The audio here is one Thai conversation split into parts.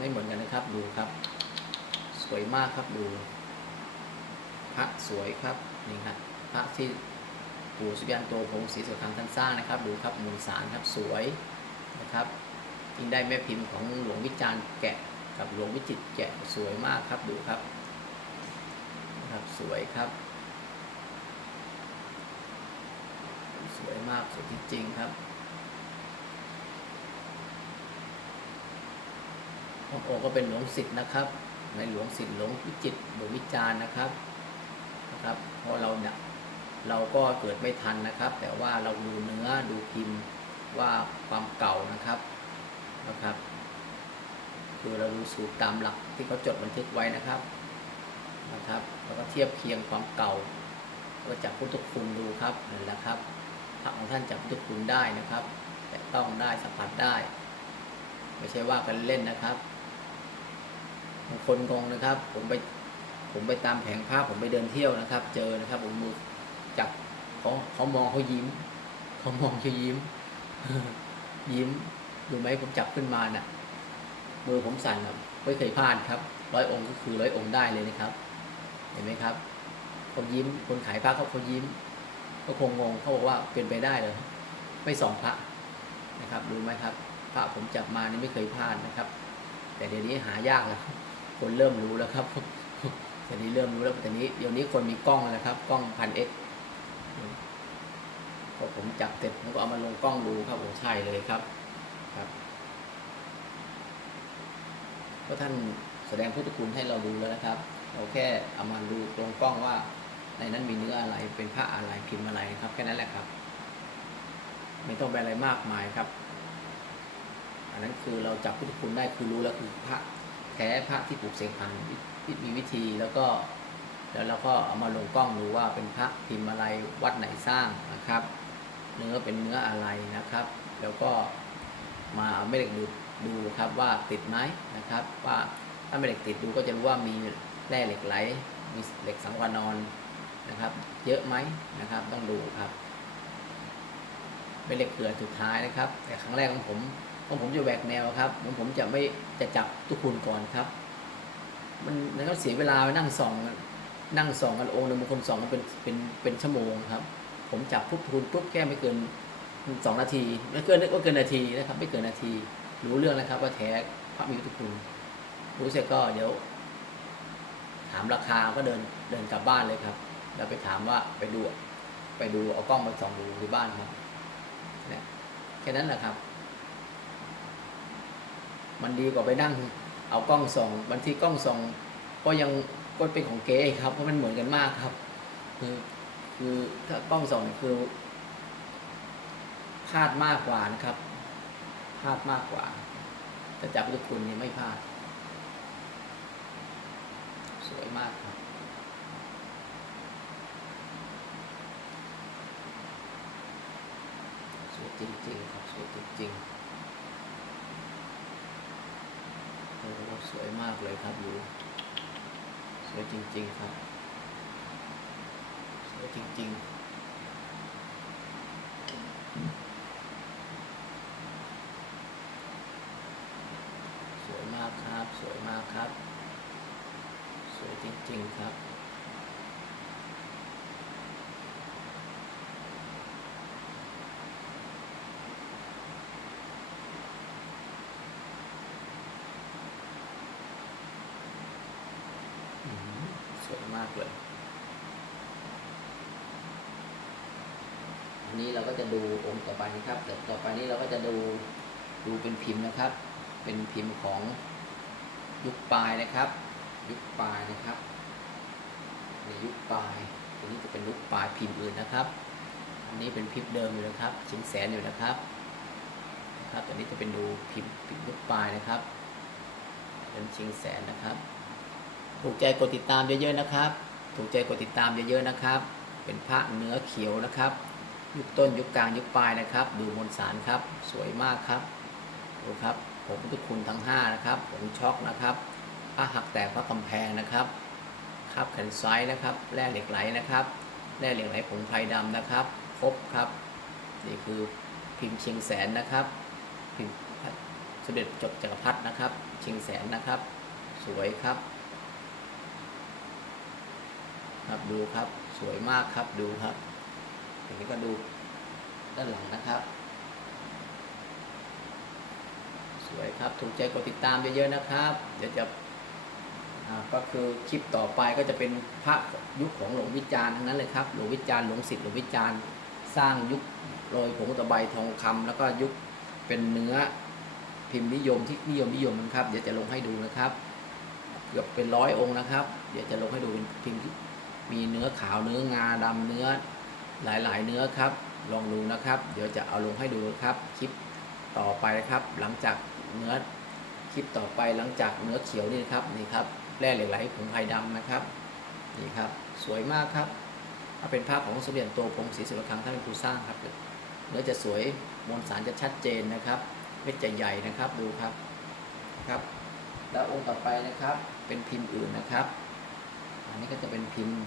ไม่เหมือนกันนะครับดูครับ สวยมากครับดู พระสวยครับนี่ครับพระที่ปู่สุริยันโตพงศรีสุขังท่านสร้างนะครับ ดูครับมูลสารครับสวยนะครับยิ่งได้แม่พิมพ์ของหลวงวิจารณ์แกะกับหลวงวิจิตแกะสวยมากครับดูครับนะครับสวยครับ สวยมากสวยจริงๆครับ พระองค์ก็เป็นหลวงศิษย์นะครับ ในหลวงศิษย์หลวงวิจิตรหลวงวิจารนะครับนะครับเพราะเราเนี่ยเราก็เกิดไม่ทันนะครับ แต่ว่าเราดูเนื้อดูพิมพ์ว่าความเก่านะครับนะครับ คือเราดูสูตรตามหลักที่เขาจดบันทึกไว้นะครับนะครับแล้วก็เทียบเคียงความเก่าก็จากพุทธคุณดูครับนั่นแหละครับพระของท่านจากพุทธคุณได้นะครับ แต่ต้องได้สัมผัสได้ ไม่ใช่ว่ากันเล่นนะครับ คนงงนะครับ ผมไปผมไปตามแผงผ้าผมไปเดินเที่ยวนะครับ เจอนะครับผมมือจับเขาเขามองเขายิ้มเขามองเขายิ้ม ยิ้มดูไหมผมจับขึ้นมาน่ะ มือผมสั่นครับไม่เคยพลาดครับร้อยองค์ก็คือร้อยองค์ได้เลยนะครับ เห็นไหมครับเขายิ้ม คนขายผ้าเขาเขายิ้มก็คงงงเขาบอกว่าเป็นไปได้เลยไม่สองพระนะครับรู้ไหมครับ พระผมจับมานี่ไม่เคยพลาดนะครับ แต่เดี๋ยวนี้หายากแล้ว คนเริ่มรู้แล้วครับเดี๋ยวนี้เริ่มรู้แล้วต่นี้เดี๋ยวนี้คนมีกล้องแล้วครับ กล้องพันเอ็กพอผมจับเสร็จผมก็เอามาลงกล้องดูครับโอ้ใช่เลยครับครับก็ท่านแสดงพุทธคุณให้เราดูแล้วนะครับ เราแค่เอามาดูตรงกล้องว่าในนั้นมีเนื้ออะไรเป็นพระอะไรพิมพ์อะไรครับแค่นั้นแหละครับ ไม่ต้องไปอะไรมากมายครับ อันนั้นคือเราจับพุทธคุณได้คือรู้แล้วคือพระ แท้พระที่ปลูกเสกพันธุ์ที่มีวิธีแล้วก็แล้วเราก็เอามาลงกล้องดูว่าเป็นพระพิมพ์อะไรวัดไหนสร้างนะครับ เนื้อเป็นเนื้ออะไรนะครับ แล้วก็มาเอาแม่เหล็กดูดูครับว่าติดไหมนะครับ ว่าถ้าแม่เหล็กติดดูก็จะรู้ว่ามีแร่เหล็กไหล มีเหล็กสังวานอนนะครับ เยอะไหมนะครับ ต้องดูครับเป็นเหล็กเกลือสุดท้ายนะครับ แต่ครั้งแรกของผม ของผมจะแหวกแนวครับผมผมจะไม่จะจับทุกคุณก่อนครับ มันมันก็เสียเวลาไปนั่งส่องนั่งส่องกันองค์หนึงบางคนส่องกันเป็นเป็นเป็นชั่วโมงครับ ผมจับปุ๊บทุนปุ๊บแค่ไม่เกินสองนาทีไม่เกินก็เกินนาทีนะครับ ไม่เกินนาที รู้เรื่องแล้วครับ ว่าแท้พระมีพุทธคุณรู้เสร็จก็เดี๋ยว ถามราคาก็เดินเดินกลับบ้านเลยครับแล้วไปถามว่าไปดู ไปดูเอากล้องมาส่องดูที่บ้านครับเนี่ยแค่นั้นแหละครับ มันดีกว่าไปนั่ง เอากล้องส่องบางทีกล้องส่องก็ยังก็เป็นของเก๋ครับเพราะมันเหมือนกันมากครับ คือคือถ้ากล้องส่องคือพลาดมากกว่านะครับพลาดมากกว่า แต่จับพุทธคุณนี่ไม่พลาด สวยมากครับสวยจริงๆครับสวยจริงๆ โอ้โห สวยมากเลยครับดูสวยจริง ๆ ครับสวยจริงๆสวยมากครับ สวยมากครับ สวยจริง ๆ ครับ อืมสวยมากเลย อันนี้เราก็จะดูองค์ต่อไปนะครับแต่ต่อไปนี้เราก็จะดูดูเป็นพิมพ์นะครับ เป็นพิมพ์ของยุคปลายนะครับ ยุคปลายนะครับในยุคปลายอันนี้จะเป็นยุคปลายพิมพ์อื่นนะครับ อันนี้เป็นพิมพ์เดิมอยู่นะครับชิงแสนอยู่นะครับนะครับอันนี้จะเป็นดูพิมพ์พิมพ์ยุคปลายนะครับเป็นชิงแสนนะครับ ถูกใจกดติดตามเยอะๆนะครับ ถูกใจกดติดตามเยอะๆนะครับ เป็นพระเนื้อเขียวนะครับ ยุคต้นยุคกลางยุคปลายนะครับ ดูมวลสารครับ สวยมากครับดูครับผมพุทธคุณทั้ง 5 นะครับผมช็อกนะครับพระหักแตกพระกำแพงนะครับครับแขนซ้ายนะครับแร่เหล็กไหลนะครับแร่เหล็กไหลผงไพรดำนะครับ ครบครับ นี่คือพิมพ์เชียงแสนนะครับ พิมพ์มเด็จจดจักรพรรดินะครับชิงแสนนะครับ สวยครับ ครับดูครับ สวยมากครับดูครับอย่างนี้ก็ดูด้านหลังนะครับ สวยครับถูกใจกดติดตามเยอะๆนะครับ เดี๋ยวจะก็คือคลิปต่อไปก็จะเป็นพระยุคของหลวงวิจารณ์ทั้งนั้นเลยครับหลวงวิจารณ์หลวงศิษย์หลวงวิจารณ์สร้างยุคโรยผงตะไบทองคำแล้วก็ยุคเป็นเนื้อพิมพ์นิยมที่นิยมนิยมนะครับ เดี๋ยวจะลงให้ดูนะครับ เกือบเป็นร้อยองค์นะครับ เดี๋ยวจะลงให้ดูเป็นพิมพ์ มีเนื้อขาวเนื้องาดำเนื้อหลายๆ เนื้อครับ ลองดูนะครับ เดี๋ยวจะเอาลงให้ดูครับคลิปต่อไปครับ หลังจากเนื้อคลิปต่อไปหลังจากเนื้อเขียวนี่ครับนี่ครับแร่เหล็กไหลผงไพรดำนะครับนี่ครับสวยมากครับถ้าเป็นภาพของสมเด็จโตพงศรีสุรคังท่านเป็นผู้สร้างครับเนื้อจะสวยมวลสารจะชัดเจนนะครับเม็ดจะใหญ่นะครับดูครับครับแล้วองค์ต่อไปนะครับเป็นพิมพ์อื่นนะครับ อันนี้ก็จะเป็นพิมพ์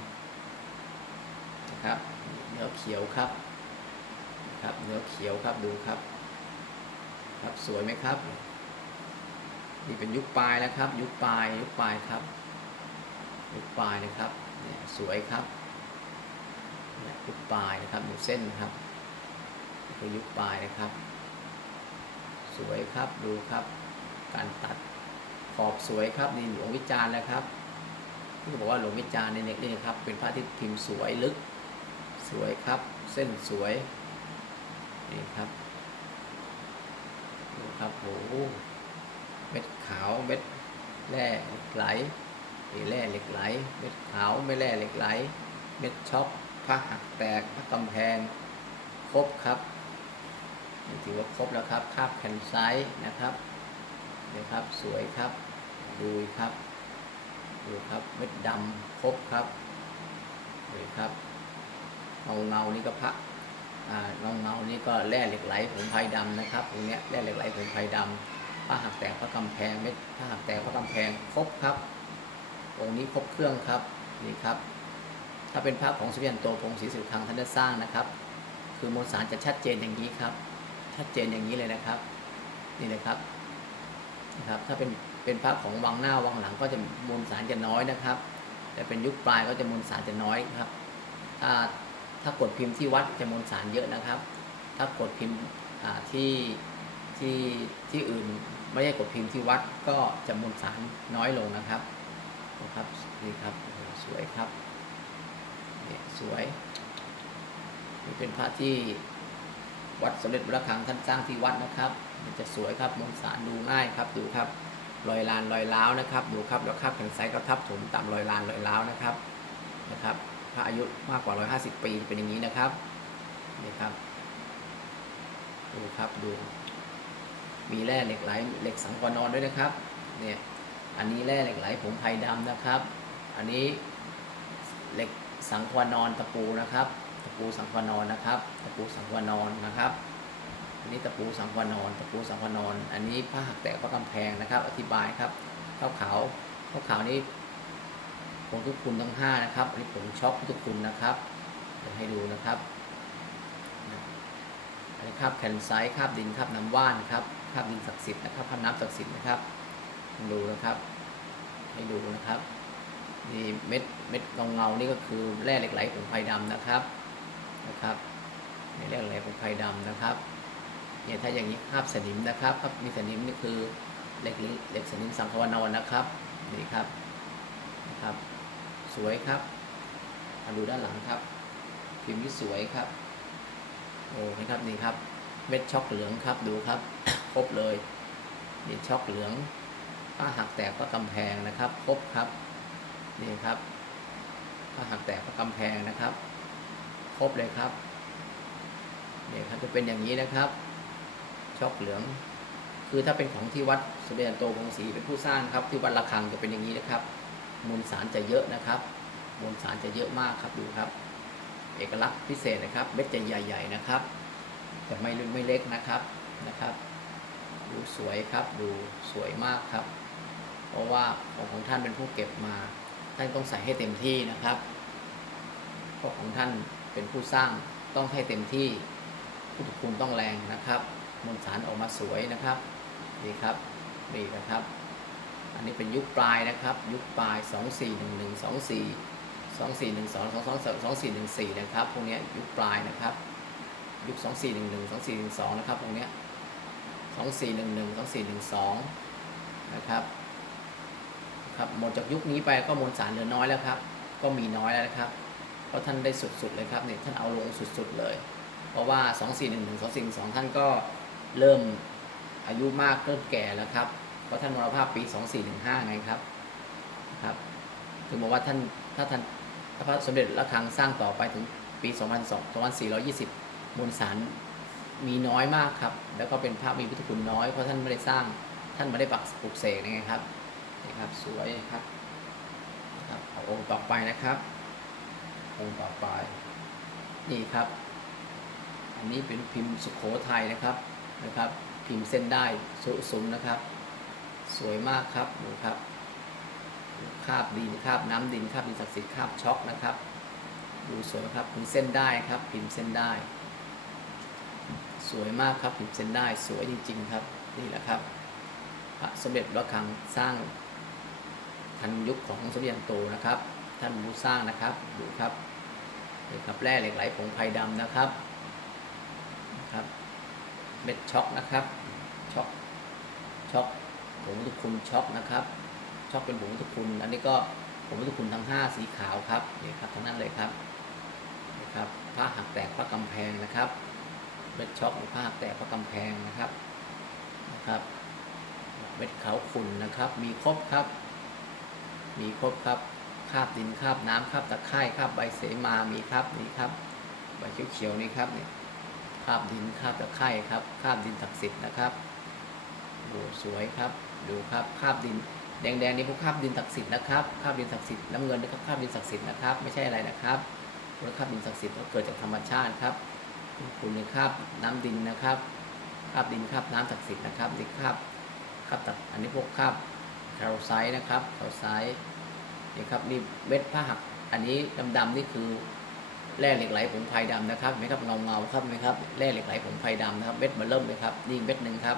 ครับ เนื้อเขียวครับ ครับ เนื้อเขียวครับดูครับ ครับสวยไหมครับ นี่เป็นยุคปลายแล้วครับ ยุคปลายยุคปลายครับ ยุคปลายนะครับเนี่ยสวยครับเนี่ยยุคปลายนะครับดูเส้นนะครับคือยุคปลายนะครับ สวยครับดูครับ การตัดขอบสวยครับนี่หลวงวิจารณ์แล้วครับที่บอกว่าหลวงวิจารณ์ในเน็ตนี่ครับเป็นพระที่พิมพ์สวยลึก สวยครับ เส้นสวย นี่ครับดูครับโอ้โหเม็ดขาวเม็ดแร่เหล็กไหลนี่แร่เหล็กไหล เม็ดขาวไม่แร่เหล็กไหล เม็ดช็อปพระหักแตกพระกำแพง ครบครับนี่ถือว่าครบแล้วครับคาบแคนไซต์นะครับนี่ครับ สวยครับ ดูครับ ดูครับ เม็ดดำครบครับนี่ครับ เงาเงานี่ก็พระอ่าเงาเงานี่ก็แร่เหล็กไหลผงไพรดำนะครับตรงเนี้ยแร่เหล็กไหลผงไพรดำพระหักแตกพระกำแพงเม็ดพระหักแตกพระกำแพงครบครับองค์นี้ครบเครื่องครับนี่ครับ ถ้าเป็นภาพของสมเด็จโตพงศรีสุรคังท่านได้สร้างนะครับ คือมวลสารจะชัดเจนอย่างนี้ครับชัดเจนอย่างนี้เลยนะครับ นี่เลยครับนะครับ ถ้าเป็นเป็นภาพของวังหน้าวังหลังก็จะมวลสารจะน้อยนะครับแต่เป็นยุคปลายก็จะมวลสารจะน้อยครับ ถ้า ถ้ากดพิมพ์ที่วัดจะมวลสารเยอะนะครับ ถ้ากดพิมพ์ที่ที่ที่อื่นไม่ได้กดพิมพ์ที่วัดก็จะมวลสารน้อยลงนะครับนะครับนี่ครับสวยครับเนี่ยสวยนี่เป็นพระที่วัดสมเด็จพระคังท่านสร้างที่วัดนะครับ มันจะสวยครับมวลสารดูง่ายครับดูครับรอยลานรอยล้าวนะครับ ดูครับแล้วคาบแผ่นไซส์ก็ทับถมตามรอยลานรอยล้าวนะครับนะครับ พระอายุมากกว่า 150 ปีเป็นอย่างนี้นะครับนี่ครับ ดูครับดู มีแร่เหล็กไหลเหล็กสังกวนอนด้วยนะครับ เนี่ย อันนี้แร่เหล็กไหลผงไพรดำนะครับ อันนี้เหล็กสังควานอนตะปูนะครับ ตะปูสังควานอนนะครับ ตะปูสังควานอนนะครับอันนี้ตะปูสังควานอนตะปูสังควานอน อันนี้ผ้าหักแตกพระกำแพงนะครับ อธิบายครับข้าวขาวข้าวขาวนี้ งทุกคุณทั้งห้านะครับอันนี้ผงช็อกทุกคุณนะครับเดี๋ยวให้ดูนะครับอันนี้คราบแคนไซต์คราบดินคราบน้ำว่านครับคราบดินศักดิ์สิทธิ์นะครับคราบน้ำศักดิ์สิทธิ์นะครับดูนะครับ ให้ดูนะครับนี่เม็ดเม็ดเงาเงานี่ก็คือแร่เหล็กไหลผงไพรดำนะครับนะครับนี่แร่เหล็กไหลผงไพรดำนะครับเนี่ยถ้าอย่างนี้คราบสนิมนะครับคราบมีสนิมนี่คือเหล็กเหล็กสนิมสังควานอนนะครับนี่ครับนะครับ สวยครับมาดูด้านหลังครับ พิมพ์ที่สวยครับ โอ้นี่ครับนี่ครับเม็ดช็อกเหลืองครับดูครับ ครบเลยนี่ช็อกเหลืองผ้าหักแตกพระกำแพงนะครับ ครบครับนี่ครับผ้าหักแตกพระกำแพงนะครับ ครบเลยครับนี่ครับจะเป็นอย่างนี้นะครับ ช็อกเหลือง คือถ้าเป็นของที่วัดสมเด็จโตพงศรีเป็นผู้สร้างครับ ที่วัดระฆังจะเป็นอย่างนี้นะครับ มูลสารจะเยอะนะครับมูลสารจะเยอะมากครับดูครับ เอกลักษณ์พิเศษนะครับเม็ดจะใหญ่ ๆนะครับจะไม่ไม่เล็กนะครับนะครับ ดูสวยครับดูสวยมากครับ เพราะว่าของของท่านเป็นผู้เก็บมาท่านต้องใส่ให้เต็มที่นะครับเพราะของท่านเป็นผู้สร้างต้องให้เต็มที่ผู้ถูกคุมต้องแรงนะครับมวลสารออกมาสวยนะครับนี่ครับนี่นะครับ อันนี้เป็นยุคปลายนะครับ ยุคปลาย 2 4 1 1 2 4 2 4 1 2 2 2 2 4 1 4นะครับพวกนี้ยุคปลายนะครับยุค 2 4 1 1 2 4 1 2นะครับพวกนี้2 4 1 1 2 4 1 2นะครับครับหมดจากยุคนี้ไปก็มวลสารเหลือน้อยแล้วครับ ก็มีน้อยแล้วนะครับ เพราะท่านได้สุดๆเลยครับเนี่ยท่านเอาลงสุดๆเลย เพราะว่า 2 4 1 1 2 4 1 2 ท่านก็เริ่มอายุมากเริ่มแก่แล้วครับ เพราะท่านมรณภาพปี 2415 ไงครับครับ ถึงบอกว่าท่านถ้าท่านถ้าพระสมเด็จระฆังสร้างต่อไปถึงปี 2200 2420 มวลสารมีน้อยมากครับ แล้วก็เป็นพระมีพุทธคุณน้อย เพราะท่านไม่ได้สร้าง ท่านไม่ได้ปักปลุกเสกไงครับนี่ครับ สวยครับครับเอาองค์ต่อไปนะครับ องค์ต่อไป นี่ครับ อันนี้เป็นพิมพ์สุโขทัยนะครับนะครับ พิมพ์เส้นได้สุสุมนะครับ สวยมากครับดูครับคาบดินคาบน้ำดินคาบดินศักดิ์สิทธิ์คาบช็อกนะครับ ดูสวยครับพิมพ์เส้นได้ครับ พิมพ์เส้นได้ สวยมากครับพิมพ์เส้นได้สวยจริง ๆ ครับนี่แหละครับพระสมเด็จระฆังสร้างทันยุคของสมเด็จโตนะครับ ท่านผู้สร้างนะครับดูครับนี่ครับแร่เหล็กไหลผงไพรดำนะครับนะครับเม็ดช็อกนะครับช็อกช็อก ผงทุกคุณช็อกนะครับช็อกเป็นผงทุกคุณ อันนี้ก็ผงทุกคุณทั้ง 5 สีขาวครับนี่ครับทั้งนั้นเลยครับนี่ครับผ้าหักแตกผ้ากำแพงนะครับเม็ดช็อกหรือผ้าหักแตกผ้ากำแพงนะครับนะครับเม็ดขาวขุ่นนะครับ มีครบครับ มีครบครับคาบดินคาบน้ำคาบตะไคร่คาบใบเสมามีครับนี่ครับใบเขียวๆนี่ครับนี่คาบดินคาบตะไคร่ครับคาบดินศักดิ์สิทธิ์นะครับดูสวยครับ ดูครับคาบดิน แดงๆนี่พวกคาบดินศักดิ์สิทธิ์นะครับคาบดินศักดิ์สิทธิ์น้ำเงินนี่ก็คาบดินศักดิ์สิทธิ์นะครับไม่ใช่อะไรนะครับพวกคาบดินศักดิ์สิทธิ์ก็เกิดจากธรรมชาติครับคุณในคาบน้ำดินนะครับคาบดินคาบน้ำศักดิ์สิทธิ์นะครับนี่คาบคาบตักอันนี้พวกคาบแคลไซต์นะครับแคลไซต์นี่ครับนี่เม็ดผ้าหักอันนี้ดำๆนี่คือแร่เหล็กไหลผงไพรดำนะครับเห็นไหมครับเงาเงาครับเห็นไหมครับแร่เหล็กไหลผงไพรดำนะครับเม็ดมาเริ่มเลยครับนี่เม็ดหนึ่งครับ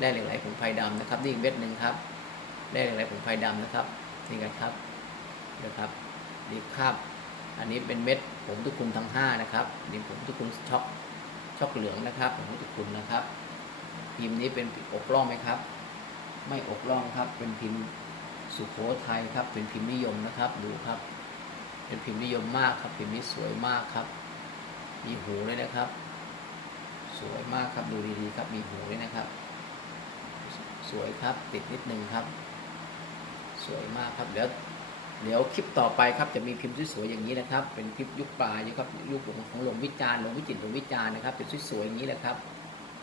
แร่เหล็กไหลผงไพรดำนะครับ นี่อีกเม็ดหนึ่งครับแร่เหล็กไหลผงไพรดำนะครับ นี่ไงครับนะครับนี่ครับอันนี้เป็นเม็ดผงทุกคุณทั้งห้านะครับนี่ผงทุกคุณช็อกช็อกเหลืองนะครับผงทุกคุณนะครับ พิมพ์นี้เป็นอกร่องไหมครับ ไม่อกล่องครับ เป็นพิมพ์สุโขทัยครับ เป็นพิมพ์นิยมนะครับ ดูครับ เป็นพิมพ์นิยมมากครับ พิมพ์นี้สวยมากครับ มีหูเลยนะครับ สวยมากครับ ดูดีๆครับ มีหูเลยนะครับ สวยครับ ติดนิดนึงครับ สวยมากครับเดี๋ยวเดี๋ยวคลิปต่อไปครับจะมีพิมพ์สวยๆอย่างนี้นะครับ เป็นคลิปยุคปลายครับยุคของหลวงวิจารณ์หลวงวิจิตรหลวงวิจารณ์นะครับเป็นสวยๆอย่างนี้แหละครับ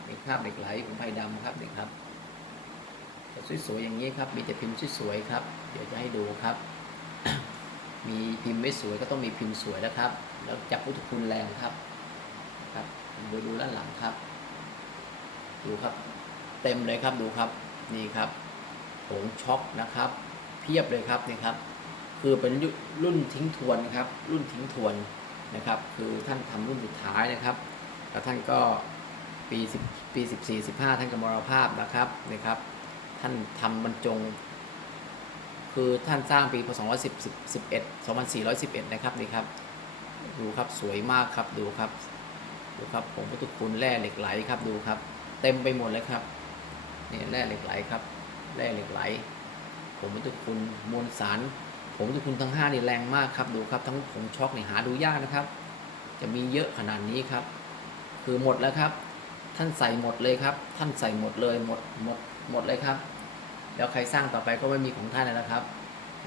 นี่คราบเหล็กไหลของไผ่ดำครับนี่ครับสวยๆอย่างนี้ครับ มีแต่พิมพ์สวยๆครับ เดี๋ยวจะให้ดูครับ มีพิมพ์ไม่สวยก็ต้องมีพิมพ์สวยแล้วครับ แล้วจับพุทธคุณแรงครับ ครับดูดูด้านหลังครับ ดูครับ เต็มเลยครับดูครับ นี่ครับผงช็อกนะครับ เพียบเลยครับนี่ครับ คือเป็นรุ่นทิ้งทวนนะครับ รุ่นทิ้งทวนนะครับ คือท่านทำรุ่นสุดท้ายนะครับ แล้วท่านก็ปี10ปี14 15 ท่านก็มรณภาพนะครับนี่ครับ ท่านทำบรรจง คือท่านสร้างปีพศ210 11 2411 นะครับนี่ครับ ดูครับสวยมากครับดูครับดูครับผงพุทธคุณแร่เหล็กไหลครับดูครับ เต็มไปหมดเลยครับ นี่ยแร่เหล็กไหลครับแร่เหล็กไหลผงพุทธคุณมวลสารผงพุทธคุณทั้งห้านี่แรงมากครับดูครับ ทั้งผงช็อกนี่หาดูยากนะครับ จะมีเยอะขนาดนี้ครับ คือหมดแล้วครับ ท่านใส่หมดเลยครับ ท่านใส่หมดเลยหมดหมดหมดเลยครับ แล้วใครสร้างต่อไปก็ไม่มีของท่านแล้วครับ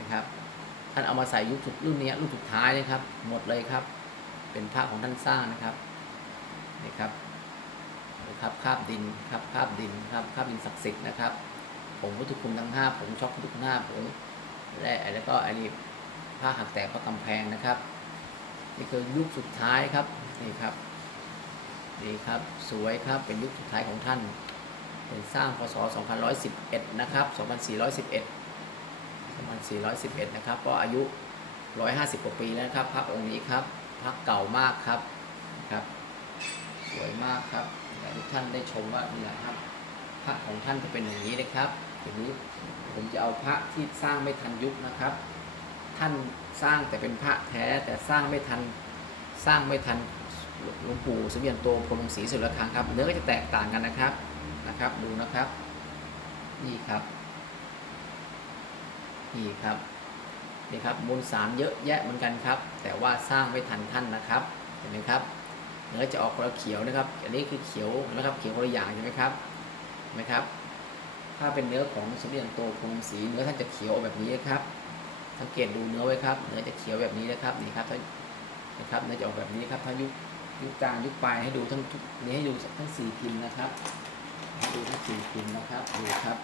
นะครับ ท่านเอามาใส่ยุคสุดรุ่นนี้รุ่นสุดท้ายนะครับ หมดเลยครับ เป็นพระของท่านสร้างนะครับนี่ครับ นะครับคาบดินครับคาบดินครับคาบดินศักดิ์สิทธิ์นะครับผงพุทธคุณทั้งห้าผงช็อกพุทธคุณห้าผงและแล้วก็อันนี้ผ้าหักแตกพระกำแพงนะครับ นี่คือยุคสุดท้ายครับนี่ครับนี่ครับสวยครับเป็นยุคสุดท้ายของท่านเป็นสร้างพศ 2111 นะครับ 2411 2411 นะครับ ก็อายุ 150 กว่าปีแล้วครับพระองค์นี้ครับพระเก่ามากครับครับ สวยมากครับ ให้ทุกท่านได้ชมว่านี่แหละครับ พระของท่านจะเป็นอย่างนี้นะครับทีนี้ผมจะเอาพระที่สร้างไม่ทันยุคนะครับ ท่านสร้างแต่เป็นพระแท้แต่สร้างไม่ทันสร้างไม่ทันหลวงปู่สมเด็จโตพรหมศรีสุรคังครับ เนื้อก็จะแตกต่างกันนะครับนะครับ ดูนะครับ นี่ครับนี่ครับนี่ครับมวลสารเยอะแยะเหมือนกันครับ แต่ว่าสร้างไม่ทันท่านนะครับเห็นไหมครับ เนื้อจะออกคนละเขียวนะครับ อันนี้คือเขียวนะครับ เขียวคนละอย่างใช่ไหมครับนไหมครับ ถ้าเป็นเนื้อของสมเด็จโตพรหมศรีเนื้อท่านจะเขียวแบบนี้นะครับ สังเกตดูเนื้อไว้ครับ เนื้อจะเขียวแบบนี้นะครับ นี่ครับถ้านะครับเนื้อจะออกแบบนี้ครับถ้ายุคยุคกลางยุคปลายให้ดูทั้งทุกนี้ให้ดูทั้งสี่พิมพ์นะครับให้ดูทั้งสี่พิมพ์นะครับดูครับ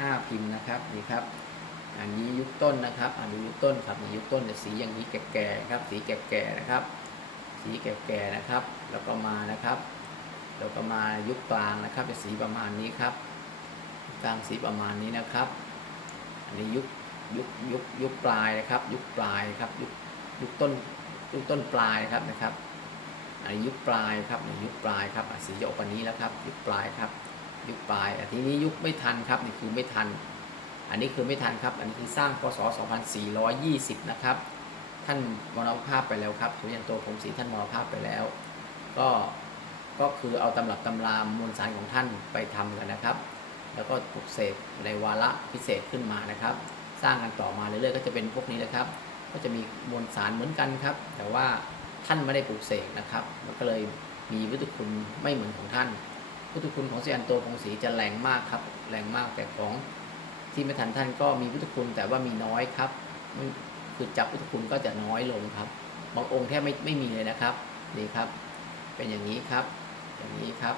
ห้าพิมพ์นะครับนี่ครับ อันนี้ยุคต้นนะครับอันนี้ยุคต้นครับนี่ยุคต้นจะสีอย่างนี้แก่ๆครับ สีแก่ๆนะครับ สีแก่ๆนะครับ แล้วก็มานะครับแล้วก็มายุคกลางนะครับจะสีประมาณนี้ครับกลางสีประมาณนี้นะครับ อันนี้ยุคยุคยุคยุคปลายนะครับ ยุคปลายครับยุคยุคต้นยุคต้นปลายครับนะครับอันนี้ยุคปลายครับยุคปลายครับสีจะออกแนี้แล้วครับ ยุคปลายครับ ยุคปลายอันทีนี้ยุคไม่ทันครับนี่คือไม่ทัน อันนี้คือไม่ทันครับ อันนี้คือสร้างพศ 2420 นะครับ ท่านมรณภาพไปแล้วครับสุริยันโตพรหมศรีท่านมรณภาพไปแล้ว ก็ก็คือเอาตำรับตำรามวลสารของท่านไปทำกันนะครับ แล้วก็ปลุกเสกในวาระพิเศษขึ้นมานะครับ สร้างกันต่อมาเรื่อยๆก็จะเป็นพวกนี้นะครับ ก็จะมีมวลสารเหมือนกันครับ แต่ว่าท่านไม่ได้ปลุกเสกนะครับ มันก็เลยมีวัตถุคุณไม่เหมือนของท่านวัตถุคุณของเซียนโตพงศรีจะแรงมากครับ แรงมากแต่ของที่ไม่ทันท่านก็มีวัตถุคุณแต่ว่ามีน้อยครับคือจับวัตถุคุณก็จะน้อยลงครับ บางองค์แทบไม่ไม่มีเลยนะครับนี่ครับ เป็นอย่างนี้ครับ อย่างนี้ครับ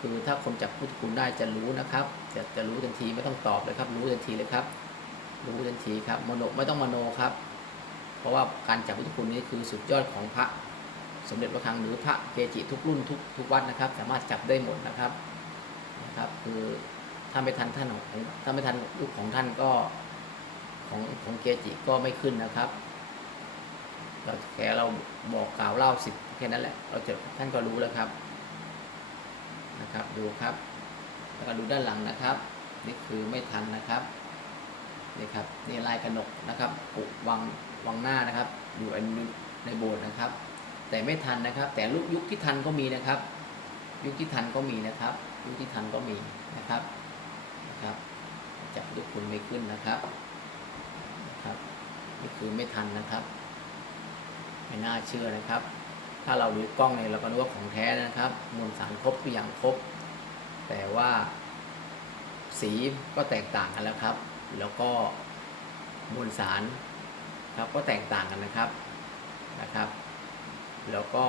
คือถ้าคนจับพุทธคุณได้จะรู้นะครับจะจะรู้ทันทีไม่ต้องตอบเลยครับ รู้ทันทีเลยครับ รู้ทันทีครับมโนไม่ต้องมโนครับ เพราะว่าการจับพุทธคุณนี้คือสุดยอดของพระสมเด็จพระคังหรือพระเกจิทุกรุ่นทุกทุกวัดนะครับ สามารถจับได้หมดนะครับนะครับ คือถ้าไม่ทันท่านของถ้าไม่ทันยุคของท่านก็ของของเกจิก็ไม่ขึ้นนะครับเราแค่เราบอกกล่าวเล่าสิบ ค่นั้นแหละ เราจะท่านก็รู้แล้วครับนะครับ ดูครับ แล้วก็ดูด้านหลังนะครับ นี่คือไม่ทันนะครับนี่ครับนี่ลายกระหนกนะครับปุวังวังหน้านะครับ อยู่ในโบสถ์นะครับ แต่ไม่ทันนะครับ แต่ลุกยุคที่ทันก็มีนะครับ ยุคที่ทันก็มีนะครับ ยุคที่ทันก็มีนะครับนะครับจับลูกคุณไม่ขึ้นนะครับนะครับนี่คือไม่ทันนะครับ ไม่น่าเชื่อนะครับ ถ้าเราดูกล้องเนี่ยเราก็นึกว่าของแท้นะครับมวลสารครบทุกอย่างครบ แต่ว่าสีก็แตกต่างกันแล้วครับ แล้วก็มวลสารครับก็แตกต่างกันนะครับนะครับ แล้วก็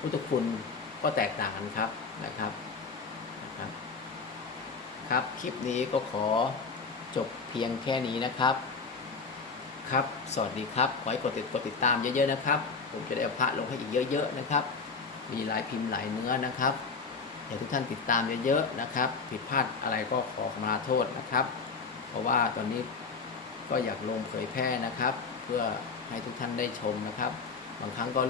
พุทธคุณก็แตกต่างกันครับนะครับนะครับ ครับคลิปนี้ก็ขอจบเพียงแค่นี้นะครับ ครับ สวัสดีครับ ขอให้กดติดกดติดตามเยอะๆนะครับ ผมจะได้เอาพระลงให้อีกเยอะๆนะครับ มีหลายพิมพ์หลายเนื้อนะครับอยากทุกท่านติดตามเยอะๆนะครับ ผิดพลาดอะไรก็ขอขมาโทษนะครับ เพราะว่าตอนนี้ก็อยากลงเผยแพร่นะครับ เพื่อให้ทุกท่านได้ชมนะครับ บางครั้งก็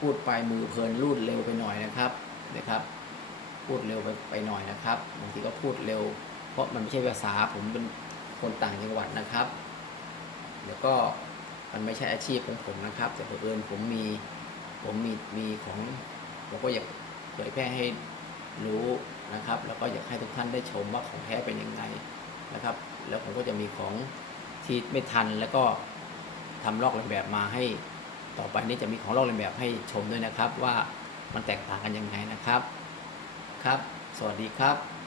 พูดไปมือเพลินรูดเร็วไปหน่อยนะครับนะครับ พูดเร็วไปไปหน่อยนะครับบางทีก็พูดเร็ว เพราะมันไม่ใช่ภาษาผมเป็นคนต่างจังหวัดนะครับ แล้วก็ มันไม่ใช่อาชีพของผมนะครับ แต่เผอิญผมมีผมมีมีของผมก็อยากเผยแพร่ให้รู้นะครับ แล้วก็อยากให้ทุกท่านได้ชมว่าของแท้เป็นยังไงนะครับ แล้วผมก็จะมีของที่ไม่ทันแล้วก็ทำลอกเลียนแบบมาให้ต่อไปนี้จะมีของลอกเลียนแบบให้ชมด้วยนะครับ ว่ามันแตกต่างกันยังไงนะครับครับ สวัสดีครับ